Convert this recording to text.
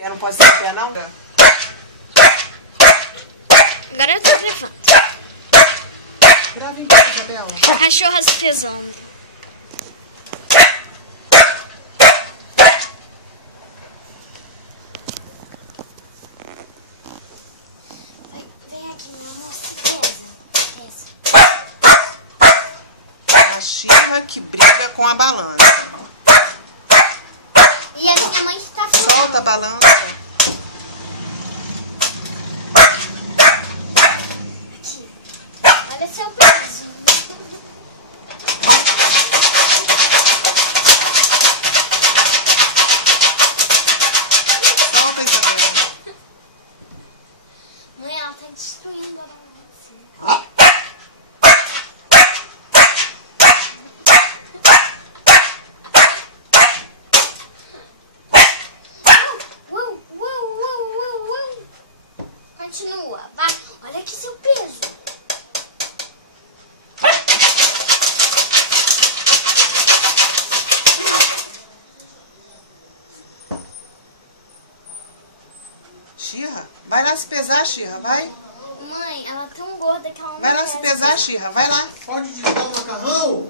Pé, não pode ser pé, não? Agora eu tô gravando. Grava em pé, Isabela. Cachorras pesando. Vem aqui, meu amor. Pesa. A Xirra que briga com a balança. E a minha mãe está Solta a balança. aqui. Olha seu peso. Solta, Isabela. Mãe, ela tá destruindo a balança. Continua, vai. Olha aqui seu peso. Xirra, vai lá se pesar, Xirra, vai. Mãe, ela é tão gorda que ela não Vai lá se quer pesar, Xirra, vai lá. Pode desligar o macarrão?